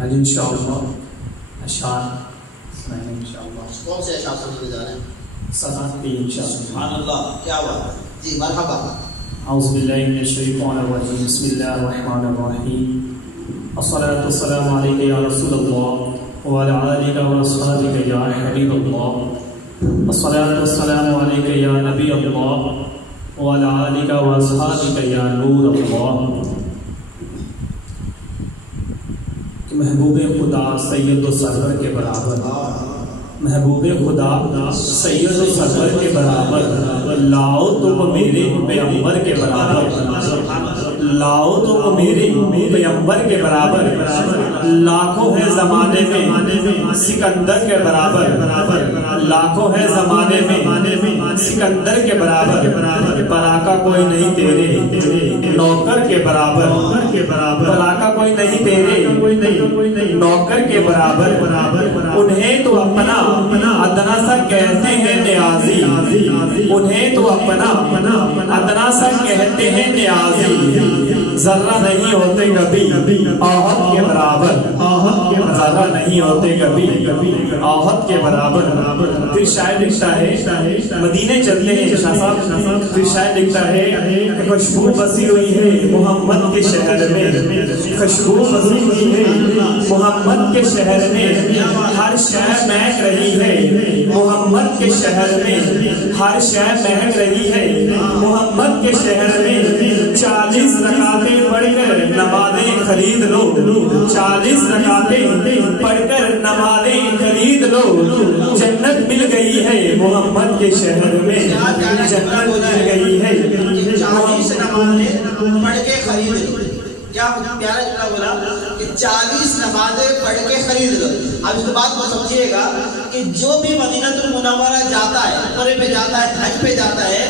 آج انشاءاللہ اشعار سنائیں گے انشاءاللہ. کون سے اشعار سننے جا رہے ہیں؟ صداقت کی انشاءاللہ. سبحان اللہ، کیا بات ہے جی، مرحبا. اعوذ باللہ من الشیطان الرجیم، بسم اللہ الرحمن الرحیم. الصلاۃ والسلام علیک یا رسول اللہ وعلی آلک و اصحابک یا حبیب اللہ. الصلاۃ والسلام علیک یا نبی اللہ وعلی آلک و اصحابک یا نور اللہ. کہ محبوب خدا سید و سرور کے برابر، محبوب خدا سید و سرور کے برابر، لاؤ تو میرے پیغمبر کے برابر، لاؤ تو میرے پیغمبر کے برابر. لاکھوں ہے زمانے میں سکندر کے برابر، لاکھوں ہے زمانے میں سکندر کے برابر، پر آقا کوئی نہیں تیرے نوکر کے برابر، پر آقا کوئی نہیں تیرے نوکر کے برابر. انہیں تو اپنا ادنا سا کہتے ہیں نیازی، انہیں تو اپنا ادنا سا کہتے ہیں نیازی. ذرہ نہیں ہوتے کبھی آہت کے برابر، ذرہ نہیں ہوتے کبھی آہت کے برابر. پھر شاعر لکھتا ہے، مدینے چلتے ہیں شاہ صاحب. پھر شاعر لکھتا ہے کہ خوشبو بسی ہوئی ہے محمد کے شہر میں، خوشبو بسی ہوئی ہے محمد کے شہر میں. ہر شہر مہک رہی ہے محمد کے شہر میں، ہر شہر مہک رہی ہے محمد کے شہر میں. 40 رکعتیں پڑھ کر نمازیں خرید لو، 40 رکعتیں پڑھ کر نمازیں خرید لو. جنت مل گئی ہے محمد کے شہر میں، جنت مل گئی ہے. 40 نمازیں پڑھ کے خرید لو. کیا پیارا جملہ بولا کہ 40 نمازیں پڑھ کے خرید لو. اب اس بات کو سمجھیے گا کہ جو بھی مدینہ المنورہ جاتا ہے، عمرے پہ جاتا ہے، حج پہ جاتا ہے،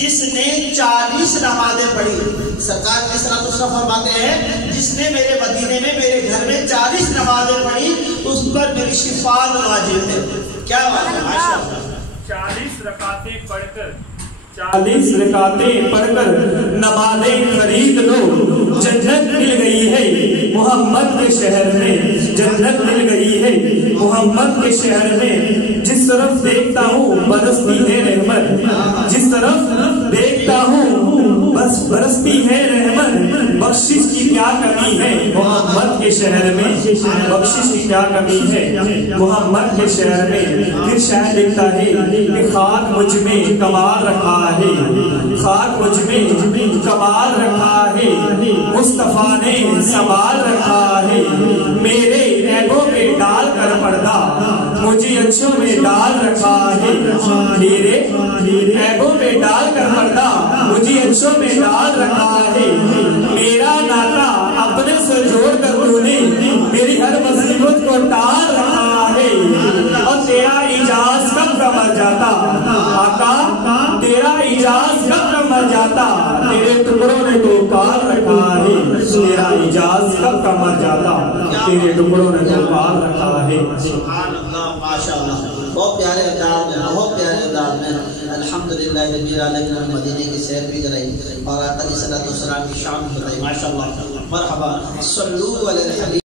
جس نے 40 نمازیں پڑھی، سرکار کے صلاۃ والسلام فرماتے ہیں جس نے میرے مدینے میں میرے گھر میں 40 نمازیں پڑھی اس پر میری شفاعت واجب ہے. کیا بات ہے، ماشاءاللہ. 40 رکعتیں پڑھ کر 40 رکعتیں پڑھ کر نمازیں خرید لو. جنت مل گئی ہے محمد کے شہر میں، جنت مل گئی ہے محمد کے شہر میں. جس طرف دیکھتا ہوں برستی ہے رحمت، جس طرف دیکھتا ہوں بس برستی ہے رحمت. بخشش کی کیا کمی ہے محمد کے شہر میں، بخشش کی کیا کمی ہے محمد کے شہر میں. پھر شاعر لکھتا ہے کہ خاک مجھ میں کمال رکھا ہے، خاک مجھ میں کمال رکھا ہے، مصطفیٰ نے سنبھال رکھا ہے. میرے عیبوں پہ ڈال کر پردہ مجھے اچھوں میں ڈال رکھا ہے، میرے عیبوں پہ ڈال کر پردہ مجھے اچھوں میں ڈال رکھا ہے. میرا ناتا اپنے سے جوڑ کر تو نے میری ہر مصیبت کو ٹال رکھا ہے. اور تیرا اجاز کب کا مر جاتا آقا، تیرا اجاز کب کا مر جاتا، تیرے ٹکڑوں نے تو پال رکھا ہے. تیرا اجاز کب کا مر جاتا، تیرے ٹکڑوں نے تو پال رکھا ہے. سبحان اللہ، ماشاءاللہ. بہت پیارے انداز میں، بہت پیارے انداز میں الحمدللہ رب العالمین مدینے کی سیر بھی کرائی اور آقا علیہ الصلوۃ والسلام کی شان بتائی. ماشاءاللہ، مرحبا. صلو علی الحبیب.